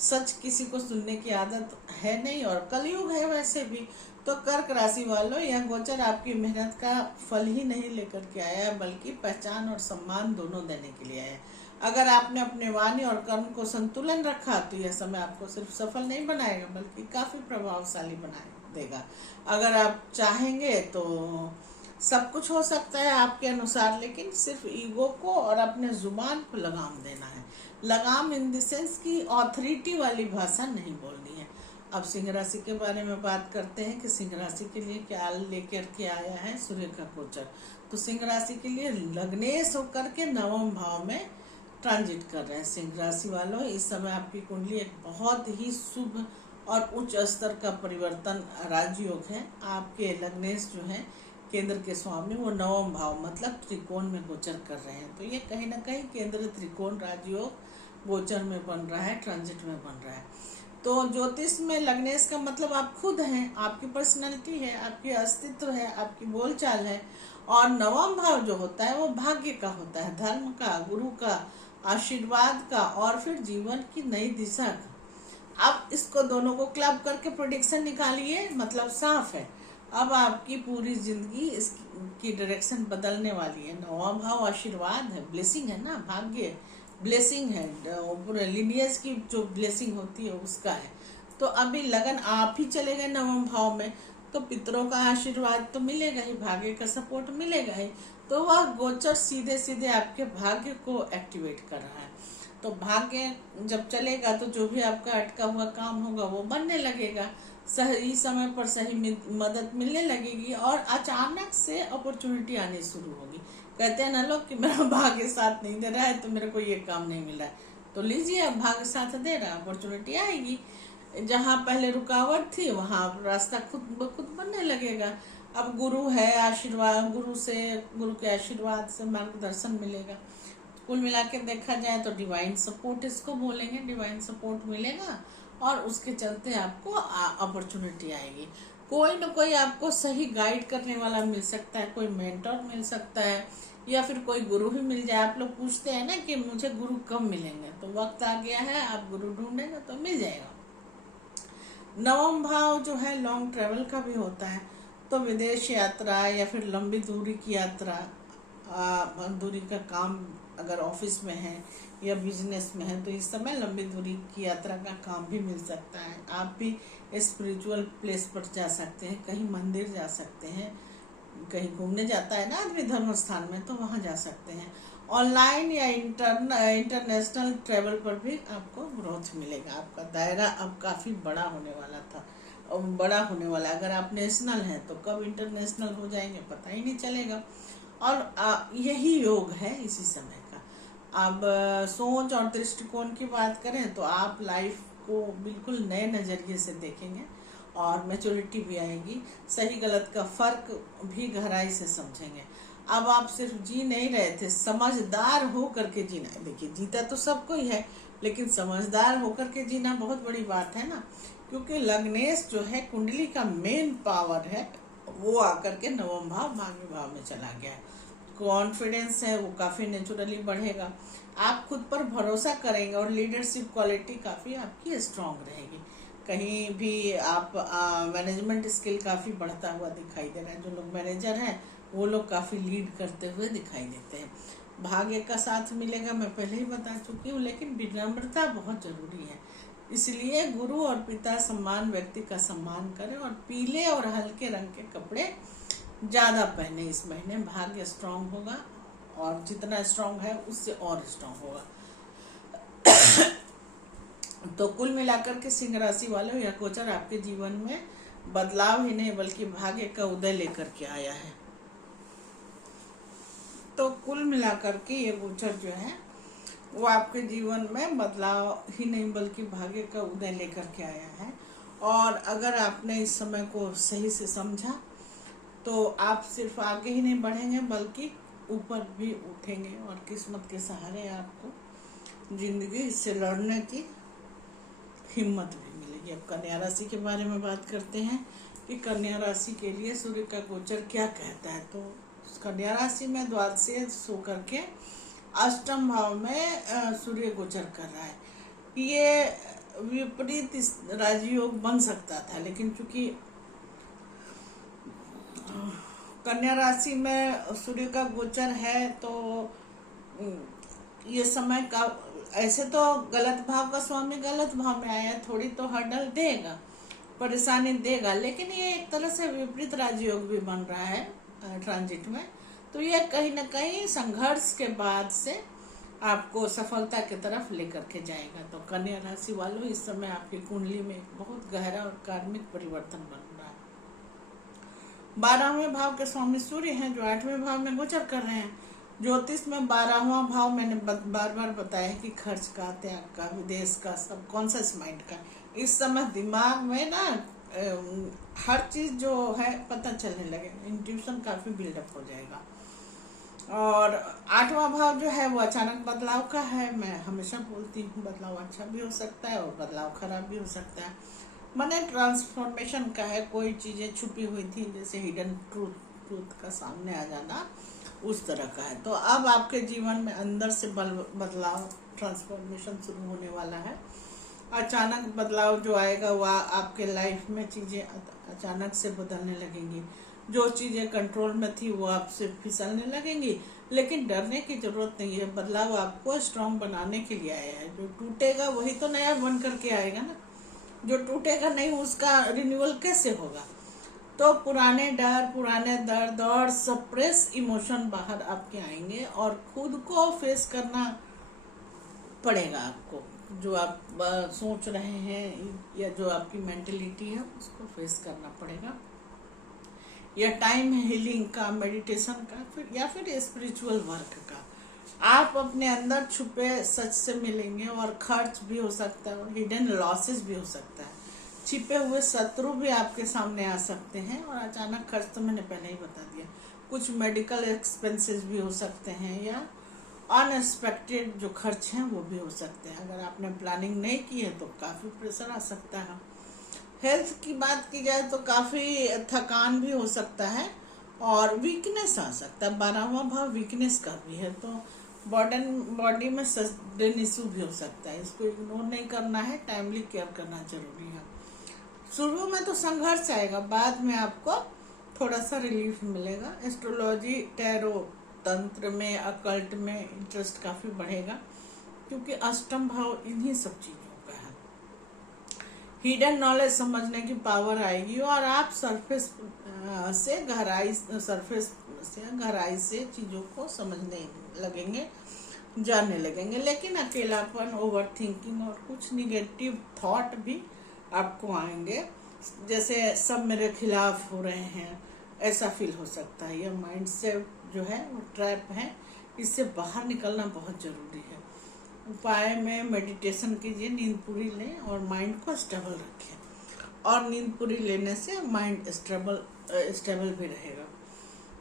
सच किसी को सुनने की आदत है नहीं, और कलयुग है वैसे भी। तो कर्क राशि वालों, यह गोचर आपकी मेहनत का फल ही नहीं लेकर के आया है, बल्कि पहचान और सम्मान दोनों देने के लिए आया है। अगर आपने अपने वाणी और कर्म को संतुलन रखा तो यह समय आपको सिर्फ सफल नहीं बनाएगा, बल्कि काफ़ी प्रभावशाली बना देगा। अगर आप चाहेंगे तो सब कुछ हो सकता है आपके अनुसार, लेकिन सिर्फ ईगो को और अपने जुबान को लगाम देना है। लगाम इन द सेंस की ऑथोरिटी वाली भाषा नहीं बोलनी है। अब सिंह राशि के बारे में बात करते हैं कि सिंह राशि के लिए क्या लेकर के आया है सूर्य का गोचर। तो सिंह राशि के लिए लग्नेश होकर के नवम भाव में ट्रांजिट कर रहे हैं। सिंह राशि वालों, इस समय आपकी कुंडली एक बहुत ही शुभ और उच्च स्तर का परिवर्तन राजयोग है। आपके लग्नेश जो है केंद्र के स्वामी, वो नवम भाव मतलब त्रिकोण में गोचर कर रहे हैं। तो ये कहीं ना कहीं केंद्र त्रिकोण राजयोग गोचर में बन रहा है, ट्रांजिट में बन रहा है। तो ज्योतिष में लग्नेश का मतलब आप खुद हैं, आपकी पर्सनैलिटी है, आपकी अस्तित्व है, आपकी बोलचाल है। और नवम भाव जो होता है वो भाग्य का होता है, धर्म का, गुरु का, आशीर्वाद का और फिर जीवन की नई दिशा का। अब इसको दोनों को क्लब करके प्रेडिक्शन निकालिए, मतलब साफ है अब आपकी पूरी जिंदगी इसकी डायरेक्शन बदलने वाली है। नवम भाव आशीर्वाद है, ब्लेसिंग है ना, भाग्य ब्लेसिंग है, पूरे लिनियज की जो ब्लेसिंग होती है उसका है। तो अभी लगन आप ही चले गए नवम भाव में, तो पितरों का आशीर्वाद तो मिलेगा ही, भाग्य का सपोर्ट मिलेगा ही। तो वह गोचर सीधे सीधे आपके भाग्य को एक्टिवेट कर रहा है। तो भाग्य जब चलेगा तो जो भी आपका अटका हुआ काम होगा वो बनने लगेगा, सही समय पर सही मदद मिलने लगेगी और अचानक से अपॉर्चुनिटी आनी शुरू होगी। कहते हैं ना लोग कि मेरा भाग्य साथ नहीं दे रहा है तो मेरे को ये काम नहीं मिला है, तो लीजिए अब भाग्य साथ दे रहा है, अपॉर्चुनिटी आएगी। जहाँ पहले रुकावट थी वहाँ रास्ता खुद ब खुद बनने लगेगा। अब गुरु है, आशीर्वाद गुरु के आशीर्वाद से मार्गदर्शन मिलेगा। कुल मिला के देखा जाए तो डिवाइन सपोर्ट इसको बोलेंगे, डिवाइन सपोर्ट मिलेगा और उसके चलते आपको अपॉर्चुनिटी आएगी। कोई न कोई आपको सही गाइड करने वाला मिल सकता है, कोई मेंटर मिल सकता है या फिर कोई गुरु ही मिल जाए। आप लोग पूछते हैं ना कि मुझे गुरु कब मिलेंगे, तो वक्त आ गया है, आप गुरु ढूंढेंगे तो मिल जाएगा। नवम भाव जो है लॉन्ग ट्रेवल का भी होता है, तो विदेश यात्रा या फिर लंबी दूरी की यात्रा, दूरी का काम अगर ऑफिस में है या बिजनेस में है तो इस समय लंबी दूरी की यात्रा का काम भी मिल सकता है। आप भी स्पिरिचुअल प्लेस पर जा सकते हैं, कहीं मंदिर जा सकते हैं, कहीं घूमने जाता है ना आदमी धर्म स्थान में, तो वहाँ जा सकते हैं। ऑनलाइन या इंटरनेशनल ट्रेवल पर भी आपको ग्रोथ मिलेगा। आपका दायरा अब काफ़ी बड़ा होने वाला था, बड़ा होने वाला। अगर आप नेशनल हैं तो कब इंटरनेशनल हो जाएंगे पता ही नहीं चलेगा। और यही योग है इसी समय का। अब सोच और दृष्टिकोण की बात करें तो आप लाइफ को बिल्कुल नए नज़रिए से देखेंगे और मैच्योरिटी भी आएगी, सही गलत का फर्क भी गहराई से समझेंगे। अब आप सिर्फ जी नहीं रहे थे, समझदार हो करके जीना। देखिए जीता तो सबको ही है, लेकिन समझदार होकर के जीना बहुत बड़ी बात है ना, क्योंकि लग्नेश जो है कुंडली का मेन पावर है, वो आकर के नवम भाव भाग्य भाव में चला गया है। कॉन्फिडेंस है वो काफ़ी नेचुरली बढ़ेगा, आप खुद पर भरोसा करेंगे और लीडरशिप क्वालिटी काफ़ी आपकी स्ट्रांग रहेगी। कहीं भी आप मैनेजमेंट स्किल काफ़ी बढ़ता हुआ दिखाई दे रहा है। जो लोग मैनेजर हैं वो लोग काफ़ी लीड करते हुए दिखाई देते हैं। भाग्य का साथ मिलेगा, मैं पहले ही बता चुकी हूँ, लेकिन विनम्रता बहुत ज़रूरी है। इसलिए गुरु और पिता सम्मान, व्यक्ति का सम्मान करें और पीले और हल्के रंग के कपड़े ज़्यादा पहने। इस महीने भाग्य स्ट्रांग होगा और जितना स्ट्रांग है उससे और स्ट्रांग होगा। तो कुल मिलाकर के सिंह राशि वालों, यह गोचर आपके जीवन में बदलाव ही नहीं बल्कि भाग्य का उदय लेकर के आया है। तो कुल मिलाकर के ये गोचर जो है वो आपके जीवन में बदलाव ही नहीं बल्कि भाग्य का उदय लेकर के आया है। और अगर आपने इस समय को सही से समझा तो आप सिर्फ आगे ही नहीं बढ़ेंगे बल्कि ऊपर भी उठेंगे और किस्मत के सहारे आपको जिंदगी से लड़ने की हिम्मत भी मिलेगी। अब कन्या राशि के बारे में बात करते हैं कि कन्या राशि के लिए सूर्य का गोचर क्या कहता है। तो कन्या राशि में द्वादशे सो करके अष्टम भाव में सूर्य गोचर कर रहा है। ये विपरीत राजयोग बन सकता था, लेकिन चूंकि कन्या राशि में सूर्य का गोचर है तो ये समय का, ऐसे तो गलत भाव का स्वामी गलत भाव में आया, थोड़ी तो हर्डल देगा, परेशानी देगा, लेकिन ये एक तरह से विपरीत राजयोग भी बन रहा है ट्रांजिट में। तो ये कहीं ना कहीं संघर्ष के बाद से आपको सफलता की तरफ लेकर के जाएगा। तो कन्या राशि वालों, इस समय आपकी कुंडली में बहुत गहरा और कार्मिक परिवर्तन बन रहा है। 12वें भाव के स्वामी सूर्य हैं, जो 8वें भाव में गोचर कर रहे हैं। ज्योतिष में 12वां भाव मैंने बार बार बताया कि खर्च का, त्याग का, विदेश का, सबकॉन्शियस माइंड का। इस समय दिमाग में ना हर चीज जो है पता चलने लगेगा, इंट्यूशन काफी बिल्डअप हो जाएगा। और 8वां भाव जो है वो अचानक बदलाव का है। मैं हमेशा बोलती हूँ बदलाव अच्छा भी हो सकता है और बदलाव खराब भी हो सकता है। माने ट्रांसफॉर्मेशन का है। कोई चीजें छुपी हुई थी, जैसे हिडन ट्रूथ का सामने आ जाना, उस तरह का है। तो अब आपके जीवन में अंदर से बदलाव, ट्रांसफॉर्मेशन शुरू होने वाला है। अचानक बदलाव जो आएगा वह आपके लाइफ में चीजें अचानक से बदलने लगेंगी। जो चीजें कंट्रोल में थी वो आपसे फिसलने लगेंगी। लेकिन डरने की जरूरत नहीं है, बदलाव आपको स्ट्रांग बनाने के लिए आया है। जो टूटेगा वही तो नया बन करके आएगा ना। जो टूटेगा नहीं उसका रिन्यूअल कैसे होगा। तो पुराने डर, पुराने दर्द और सप्रेस इमोशन बाहर आपके आएंगे और खुद को फेस करना पड़ेगा आपको। जो आप सोच रहे हैं या जो आपकी मेंटेलिटी है उसको फेस करना पड़ेगा। यह टाइम है हीलिंग का, मेडिटेशन का, फिर स्पिरिचुअल वर्क का। आप अपने अंदर छुपे सच से मिलेंगे और खर्च भी हो सकता है, हिडन लॉसेस भी हो सकता है। छिपे हुए शत्रु भी आपके सामने आ सकते हैं। और अचानक खर्च तो मैंने पहले ही बता दिया। कुछ मेडिकल एक्सपेंसेस भी हो सकते हैं या अनएक्सपेक्टेड जो खर्च हैं वो भी हो सकते हैं। अगर आपने प्लानिंग नहीं की है तो काफ़ी प्रेशर आ सकता है। हेल्थ की बात की जाए तो काफ़ी थकान भी हो सकता है और वीकनेस आ सकता है। 12वां भाव वीकनेस का भी है, तो बॉडी में सडन इशू भी हो सकता है। इसको इग्नोर नहीं करना है, टाइमली केयर करना जरूरी है। शुरू में तो संघर्ष आएगा, बाद में आपको थोड़ा सा रिलीफ मिलेगा। एस्ट्रोलॉजी, टैरो, तंत्र में, अकल्ट में इंटरेस्ट काफ़ी बढ़ेगा, क्योंकि अष्टम भाव इन्हीं सब चीज़ों का है। हिडन नॉलेज समझने की पावर आएगी और आप सरफेस से गहराई से चीज़ों को समझने लगेंगे, जानने लगेंगे। लेकिन अकेलापन, ओवर थिंकिंग और कुछ निगेटिव थॉट भी आपको आएंगे, जैसे सब मेरे खिलाफ हो रहे हैं, ऐसा फील हो सकता है। यह माइंड से जो है वो ट्रैप है, इससे बाहर निकलना बहुत जरूरी है। उपाय में मेडिटेशन कीजिए, नींद पूरी लें और माइंड को स्टेबल रखें। और नींद पूरी लेने से माइंड स्टेबल भी रहेगा।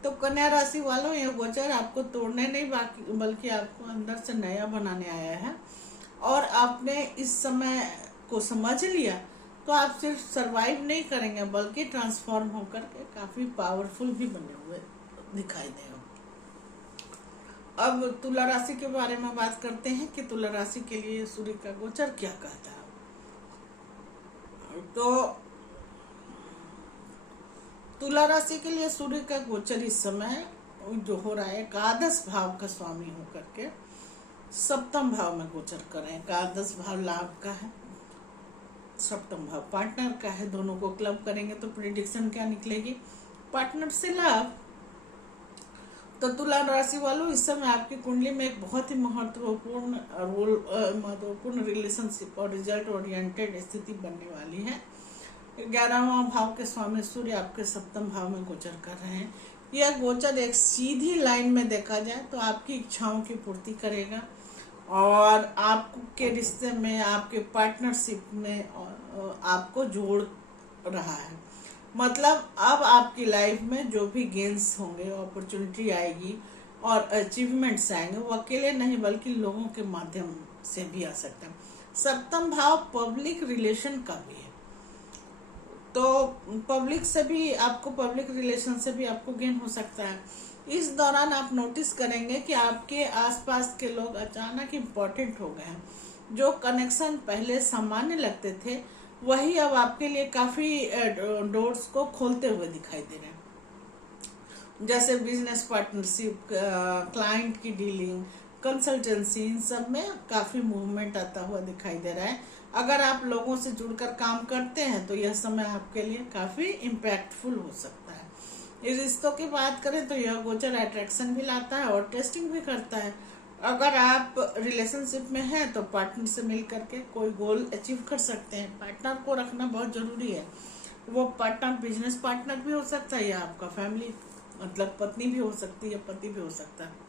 तो कन्या राशि वालों, यह गोचर आपको तोड़ने नहीं बल्कि आपको अंदर से नया बनाने आया है। और आपने इस समय को समझ लिया तो आप सिर्फ सरवाइव नहीं करेंगे बल्कि ट्रांसफॉर्म होकर के काफी पावरफुल भी बने हुए दिखाई देगा। अब तुला राशि के बारे में बात करते हैं कि तुला राशि के लिए सूर्य का गोचर क्या कहता है। तो तुला राशि के लिए सूर्य का गोचर इस समय जो हो रहा है, एकादश भाव का स्वामी होकर के सप्तम भाव में गोचर कर रहे हैं। एकादश भाव लाभ का है, सप्तम भाव पार्टनर का है। दोनों को क्लब करेंगे तो प्रेडिक्शन क्या निकलेगी? पार्टनर से लाभ। तो तुला राशि वालों, इस समय आपकी कुंडली में एक बहुत ही महत्वपूर्ण रिलेशनशिप और रिजल्ट ओरिएंटेड स्थिति बनने वाली है। 11वां भाव के स्वामी सूर्य आपके सप्तम भाव में गोचर कर रहे हैं। यह गोचर एक सीधी लाइन में देखा जाए तो आपकी इच्छाओं की पूर्ति करेगा और आपके रिश्ते में, आपके पार्टनरशिप में आपको जोड़ रहा है। मतलब अब आपकी लाइफ में जो भी गेन्स होंगे, अपॉर्चुनिटी आएगी और अचीवमेंट्स आएंगे, वो अकेले नहीं बल्कि लोगों के माध्यम से भी आ सकता है। सप्तम भाव पब्लिक रिलेशन का भी है, तो पब्लिक रिलेशन से भी आपको गेन हो सकता है। इस दौरान आप नोटिस करेंगे कि आपके आसपास के लोग अचानक इम्पोर्टेंट हो गए हैं। जो कनेक्शन पहले सामान्य लगते थे वही अब आपके लिए काफी डोर्स को खोलते हुए दिखाई दे रहे हैं। जैसे बिजनेस पार्टनरशिप, क्लाइंट की डीलिंग, कंसल्टेंसी, इन सब में काफी मूवमेंट आता हुआ दिखाई दे रहा है। अगर आप लोगों से जुड़कर काम करते हैं तो यह समय आपके लिए काफी इम्पैक्टफुल हो सकता है। इस रिश्तों की बात करें तो यह गोचर अट्रैक्शन भी लाता है और टेस्टिंग भी करता है। अगर आप रिलेशनशिप में हैं तो पार्टनर से मिल करके कोई गोल अचीव कर सकते हैं। पार्टनर को रखना बहुत जरूरी है। वो पार्टनर बिजनेस पार्टनर भी हो सकता है या आपका फैमिली मतलब पत्नी भी हो सकती है, पति भी हो सकता है।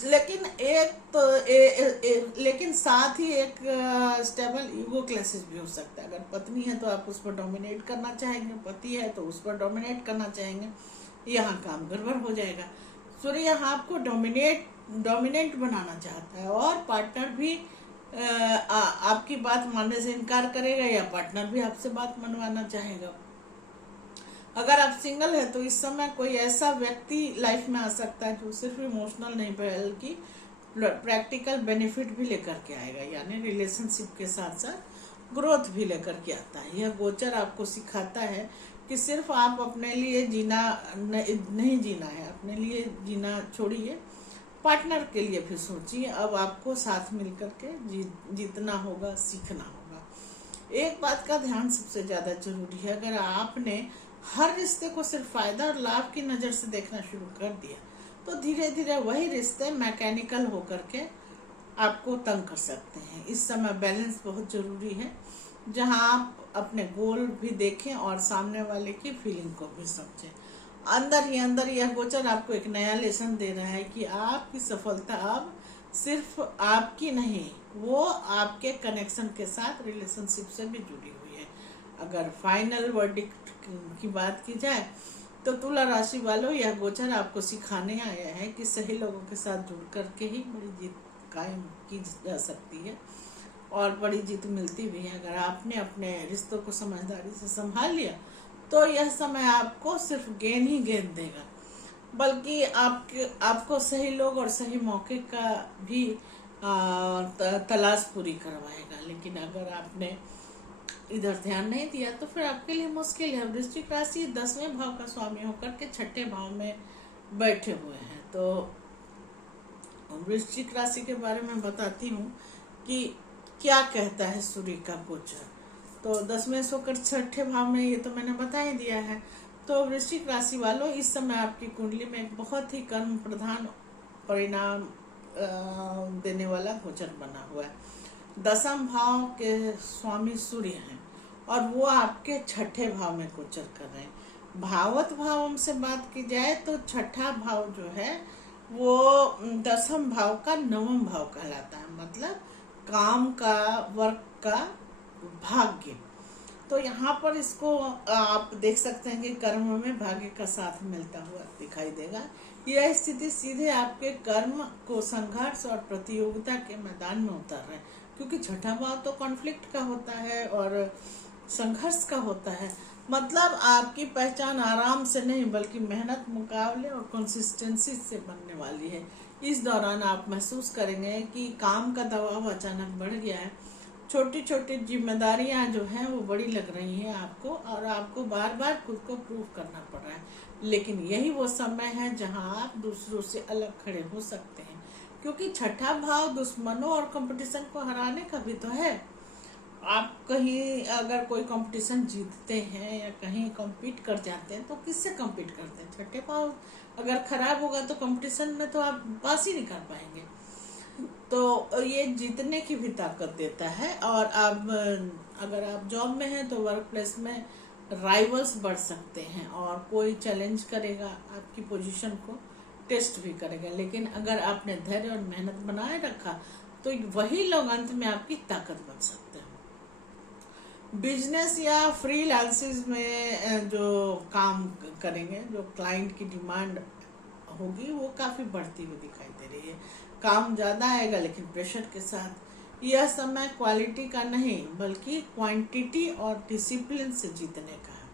लेकिन एक तो लेकिन साथ ही एक स्टेबल ईगो क्लैशेस भी हो सकता है। अगर पत्नी है तो आप उस पर डोमिनेट करना चाहेंगे, पति है तो उस पर डोमिनेट करना चाहेंगे, यहाँ काम गड़बड़ हो जाएगा। सूर्य यहाँ आपको डोमिनेंट बनाना चाहता है और पार्टनर भी आपकी बात मानने से इनकार करेगा या पार्टनर भी आपसे बात मनवाना चाहेगा। अगर आप सिंगल है तो इस समय कोई ऐसा व्यक्ति लाइफ में आ सकता है जो सिर्फ इमोशनल नहीं बल्कि प्रैक्टिकल बेनिफिट भी लेकर के आएगा, यानी रिलेशनशिप के साथ साथ ग्रोथ भी लेकर के आता है। यह गोचर आपको सिखाता है कि सिर्फ आप अपने लिए जीना नहीं जीना है, अपने लिए जीना छोड़िए, पार्टनर के लिए भी सोचिए। अब आपको साथ मिलकर के जीतना होगा, सीखना होगा। एक बात का ध्यान सबसे ज्यादा जरूरी है, अगर आपने हर रिश्ते को सिर्फ फायदा और लाभ की नजर से देखना शुरू कर दिया तो धीरे धीरे वही रिश्ते मैकेनिकल होकर के आपको तंग कर सकते हैं। इस समय बैलेंस बहुत जरूरी है, जहां आप अपने गोल भी देखें और सामने वाले की फीलिंग को भी समझें। अंदर ही अंदर यह गोचर आपको एक नया लेसन दे रहा है कि आपकी सफलता अब सिर्फ आपकी नहीं, वो आपके कनेक्शन के साथ रिलेशनशिप से भी जुड़ी हुई है। अगर फाइनल वर्डिक्ट की बात की जाए तो तुला राशि वालों, यह गोचर आपको सिखाने आया है कि सही लोगों के साथ जुड़ करके ही बड़ी जीत कायम की जा सकती है और बड़ी जीत मिलती भी है। अगर आपने अपने रिश्तों को समझदारी से संभाल लिया तो यह समय आपको सिर्फ गेन ही गेन देगा, बल्कि आपको सही लोग और सही मौके का भी तलाश पूरी करवाएगा। लेकिन अगर आपने इधर ध्यान नहीं दिया तो फिर आपके लिए मुश्किल है। वृश्चिक राशि 10वें भाव का स्वामी होकर के 6ठे भाव में बैठे हुए हैं। तो वृश्चिक राशि के बारे में बताती हूँ कि क्या कहता है सूर्य का गोचर। तो 10वें से होकर 6ठे भाव में, ये तो मैंने बता ही दिया है। तो वृश्चिक राशि वालों, इस समय आपकी कुंडली में एक बहुत ही कर्म प्रधान परिणाम देने वाला गोचर बना हुआ है। 10वें भाव के स्वामी सूर्य हैं और वो आपके 6ठे भाव में गोचर कर रहे हैं। भावत भाव से बात की जाए तो 6ठा भाव जो है वो 10वें भाव का 9वां भाव कहलाता है, मतलब काम का, वर्क का, भाग्य। तो यहाँ पर इसको आप देख सकते हैं कि कर्म में भाग्य का साथ मिलता हुआ दिखाई देगा। यह स्थिति सीधे आपके कर्म को संघर्ष और प्रतियोगिता के मैदान में उतर रहे हैं, क्योंकि 6ठा भाव तो कॉन्फ्लिक्ट का होता है और संघर्ष का होता है। मतलब आपकी पहचान आराम से नहीं बल्कि मेहनत, मुकाबले और कंसिस्टेंसी से बनने वाली है। इस दौरान आप महसूस करेंगे कि काम का दबाव अचानक बढ़ गया है। छोटी छोटी जिम्मेदारियां जो हैं वो बड़ी लग रही हैं आपको और आपको बार बार खुद को प्रूव करना पड़ रहा है। लेकिन यही वो समय है जहां आप दूसरों से अलग खड़े हो सकते हैं, क्योंकि 6ठा भाव दुश्मनों और कंपटीशन को हराने का भी तो है। आप कहीं अगर कोई कंपटीशन जीतते हैं या कहीं कम्पीट कर जाते हैं तो किससे कम्पीट करते हैं? 6ठे भाव अगर खराब होगा तो कंपटीशन में तो आप पास ही नहीं कर पाएंगे। तो ये जीतने की भी ताकत देता है। और अब अगर आप जॉब में हैं तो वर्क प्लेस में राइवल्स बढ़ सकते हैं और कोई चैलेंज करेगा, आपकी पोजीशन को टेस्ट भी करेगा। लेकिन अगर आपने धैर्य और मेहनत बनाए रखा तो वही लोग अंत में आपकी ताकत बन सकते हैं। बिजनेस या फ्रीलांसिंग में जो काम करेंगे, जो क्लाइंट की डिमांड होगी वो काफी बढ़ती हुई दिखाई दे रही है। काम ज्यादा आएगा लेकिन प्रेशर के साथ। यह समय क्वालिटी का नहीं बल्कि क्वांटिटी और डिसिप्लिन से जीतने का है।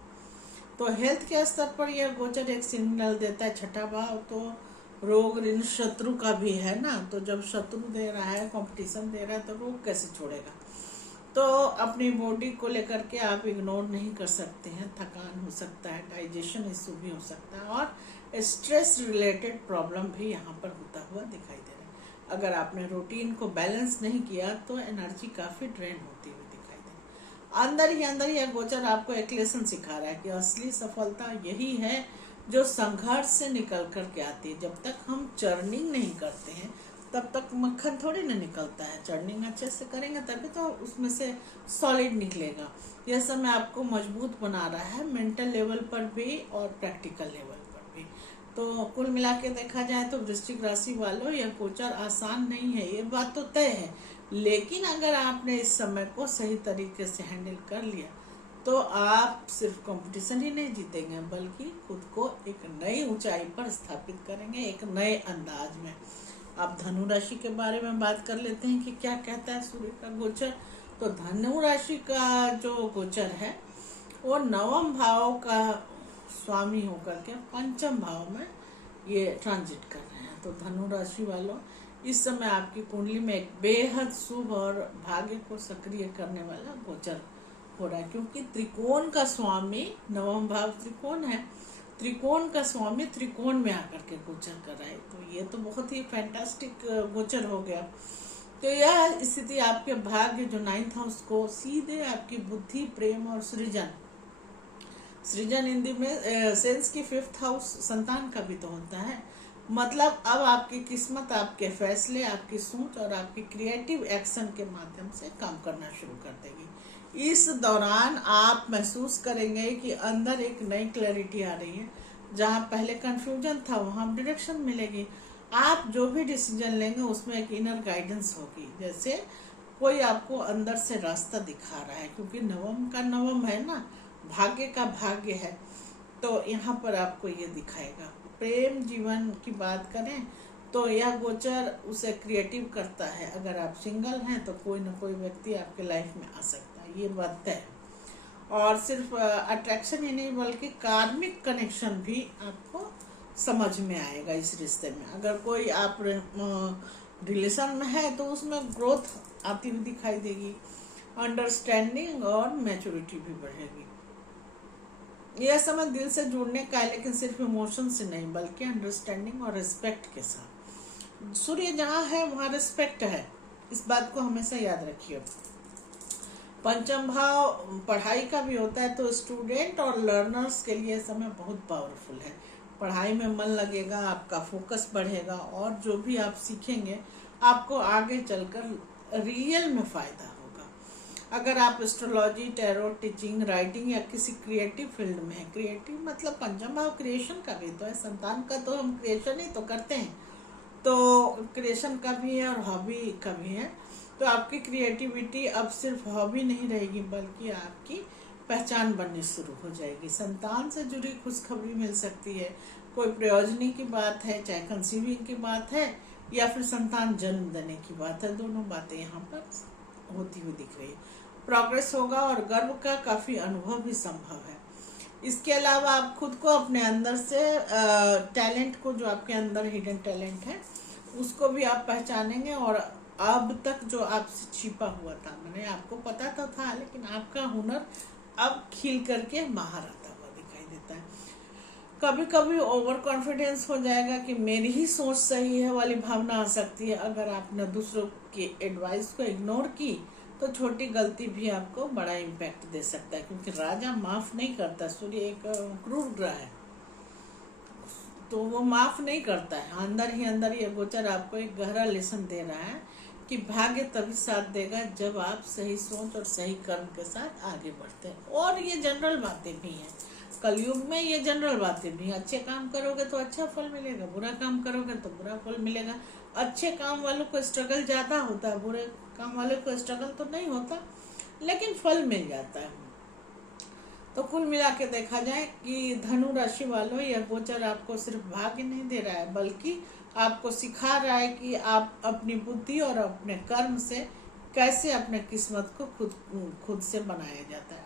तो हेल्थ के स्तर पर यह गोचर एक सिग्नल देता है। 6ठा भाव तो रोग ऋण शत्रु का भी है ना, तो जब शत्रु दे रहा है, कंपटीशन दे रहा है, तो रोग कैसे छोड़ेगा। तो अपनी बॉडी को लेकर के आप इग्नोर नहीं कर सकते हैं। थकान हो सकता है, डाइजेशन इश्यू भी हो सकता है और स्ट्रेस रिलेटेड प्रॉब्लम भी यहाँ पर होता हुआ दिखाई दे रहा है। अगर आपने रूटीन को बैलेंस नहीं किया तो एनर्जी काफी ड्रेन होती हुई दिखाई दे रही है। अंदर ही अंदर यह गोचर आपको एक लेसन सिखा रहा है कि असली सफलता यही है जो संघर्ष से निकल कर के आती है। जब तक हम चर्निंग नहीं करते हैं तब तक मक्खन थोड़ी ना निकलता है। चर्निंग अच्छे से करेंगे तभी तो उसमें से सॉलिड निकलेगा। यह समय आपको मजबूत बना रहा है, मेंटल लेवल पर भी और प्रैक्टिकल लेवल पर भी। तो कुल मिला के देखा जाए तो वृश्चिक राशि वालों, यह गोचर आसान नहीं है, ये बात तो तय है। लेकिन अगर आपने इस समय को सही तरीके से हैंडल कर लिया तो आप सिर्फ कंपटीशन ही नहीं जीतेंगे, बल्कि खुद को एक नई ऊंचाई पर स्थापित करेंगे, एक नए अंदाज में। आप धनु राशि के बारे में बात कर लेते हैं कि क्या कहता है सूर्य का गोचर। तो धनु राशि का जो गोचर है वो नवम भाव का स्वामी होकर के पंचम भाव में ये ट्रांजिट कर रहे हैं। तो धनु राशि वालों, इस समय आपकी कुंडली में एक बेहद शुभ और भाग्य को सक्रिय करने वाला गोचर हो रहा है, क्योंकि त्रिकोण का स्वामी, नवम भाव त्रिकोण है, त्रिकोण का स्वामी त्रिकोण में आकर के गोचर कर रहा है। तो ये तो बहुत ही फैंटास्टिक गोचर हो गया। तो यह स्थिति आपके भाग्य जो 9th हाउस को सीधे आपकी बुद्धि, प्रेम और सृजन हिंदी में सेंस की 5th हाउस संतान का भी तो होता है। मतलब अब आपकी किस्मत, आपके फैसले, आपकी सोच और आपकी क्रिएटिव एक्शन के माध्यम से काम करना शुरू कर देगी। इस दौरान आप महसूस करेंगे कि अंदर एक नई क्लैरिटी आ रही है। जहाँ पहले कंफ्यूजन था वहाँ डायरेक्शन मिलेगी। आप जो भी डिसीजन लेंगे उसमें एक इनर गाइडेंस होगी, जैसे कोई आपको अंदर से रास्ता दिखा रहा है, क्योंकि नवम का नवम है ना, भाग्य का भाग्य है। तो यहाँ पर आपको ये दिखाएगा। प्रेम जीवन की बात करें तो यह गोचर उसे क्रिएटिव करता है। अगर आप सिंगल हैं तो कोई ना कोई व्यक्ति आपके लाइफ में आ सकता है, ये बात तय है। और सिर्फ अट्रैक्शन ही नहीं बल्कि कार्मिक कनेक्शन भी आपको समझ में आएगा इस रिश्ते में। अगर कोई आप रिलेशन में है तो उसमें ग्रोथ आती हुई दिखाई देगी, अंडरस्टैंडिंग और मैच्योरिटी भी बढ़ेगी। यह समय दिल से जुड़ने का है, लेकिन सिर्फ इमोशन से नहीं बल्कि अंडरस्टैंडिंग और रिस्पेक्ट के साथ। सूर्य जहाँ है वहाँ रिस्पेक्ट है, इस बात को हमेशा याद रखिए। पंचम भाव पढ़ाई का भी होता है, तो स्टूडेंट और लर्नर्स के लिए समय बहुत पावरफुल है। पढ़ाई में मन लगेगा, आपका फोकस बढ़ेगा और जो भी आप सीखेंगे आपको आगे चलकर रियल में फायदा होगा। अगर आप एस्ट्रोलॉजी, टैरो, टीचिंग, राइटिंग या किसी क्रिएटिव फील्ड में है, क्रिएटिव मतलब पंचम भाव क्रिएशन का भी तो है, संतान का तो हम क्रिएशन ही तो करते हैं, तो क्रिएशन का भी है और हॉबी का भी है। तो आपकी क्रिएटिविटी अब सिर्फ हॉबी नहीं रहेगी बल्कि आपकी पहचान बननी शुरू हो जाएगी। संतान से जुड़ी खुशखबरी मिल सकती है, कोई प्रयोजनी की बात है, चाहे कंसीविंग की बात है या फिर संतान जन्म देने की बात है, दोनों बातें यहाँ पर होती हुई दिख रही है। प्रोग्रेस होगा और गर्व का काफ़ी अनुभव भी संभव है। इसके अलावा आप खुद को अपने अंदर से टैलेंट को, जो आपके अंदर हिडन टैलेंट है, उसको भी आप पहचानेंगे और अब तक जो आपसे छिपा हुआ था, मैंने आपको पता तो था, लेकिन आपका हुनर अब खिल करके बाहर आता हुआ दिखाई देता है। कभी कभी ओवर कॉन्फिडेंस हो जाएगा कि मेरी ही सोच सही है वाली भावना आ सकती है। अगर आपने दूसरों की एडवाइस को इग्नोर की तो छोटी गलती भी आपको बड़ा इम्पैक्ट दे सकता है, क्योंकि राजा माफ नहीं करता। सूर्य एक क्रूर ग्रह है तो वो माफ नहीं करता है। अंदर ही अंदर ये गोचर आपको एक गहरा लेसन दे रहा है कि भाग्य तभी साथ देगा जब आप सही सोच और सही कर्म के साथ आगे बढ़ते हैं। और ये जनरल बातें भी हैं, कलयुग में ये जनरल बातें भी हैं। अच्छे काम करोगे तो अच्छा फल मिलेगा, बुरा काम करोगे तो बुरा फल मिलेगा। अच्छे काम वालों को स्ट्रगल ज़्यादा होता है, बुरे काम वालों को स्ट्रगल तो नहीं होता, लेकिन फल मिल जाता है। तो कुल मिला के देखा जाए कि धनु राशि वालों, यह गोचर आपको सिर्फ भाग्य नहीं दे रहा है बल्कि आपको सिखा रहा है कि आप अपनी बुद्धि और अपने कर्म से कैसे अपने किस्मत को खुद से बनाया जाता है।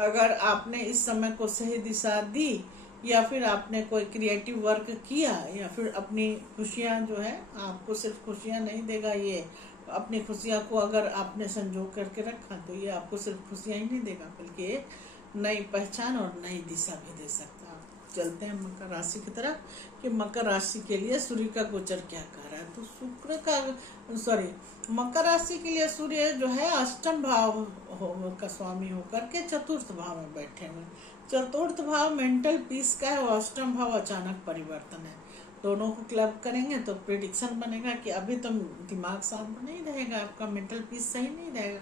अगर आपने इस समय को सही दिशा दी या फिर आपने कोई क्रिएटिव वर्क किया या फिर अपनी खुशियाँ जो है, आपको सिर्फ खुशियाँ नहीं देगा ये, अपनी खुशियाँ को अगर आपने संजो करके रखा तो ये आपको सिर्फ खुशियाँ ही नहीं देगा बल्कि एक नई पहचान और नई दिशा भी दे सकता है। चलते हैं मकर राशि की तरफ कि मकर राशि के लिए सूर्य का गोचर क्या कह रहा है। तो मकर राशि के लिए सूर्य जो है अष्टम भाव का स्वामी होकर के चतुर्थ भाव में बैठे हुए। चतुर्थ भाव मेंटल पीस का है और अष्टम भाव अचानक परिवर्तन है। दोनों को क्लब करेंगे तो प्रिडिक्शन बनेगा कि अभी तो दिमाग शांत नहीं रहेगा, आपका मेंटल पीस सही नहीं रहेगा।